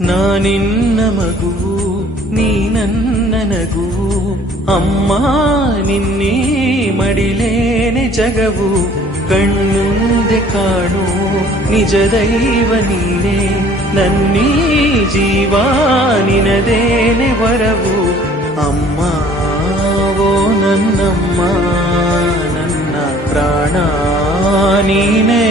ನಾನಿನ್ನ ಮಗುವು ನೀ ನನ್ನ ನಗುವು ಅಮ್ಮ ನಿನ್ನೀ ಮಡಿಲೇನೆ ಜಗವು ಕಣ್ಣುಂದೆ ಕಾಣು ನಿಜ ದೈವ ನೀನೇ ನನ್ನೀ ಜೀವ ನಿನದೇನೆ ವರವು ಅಮ್ಮ ಓ ನನ್ನಮ್ಮ ನನ್ನ ಪ್ರಾಣ ನೀನೇ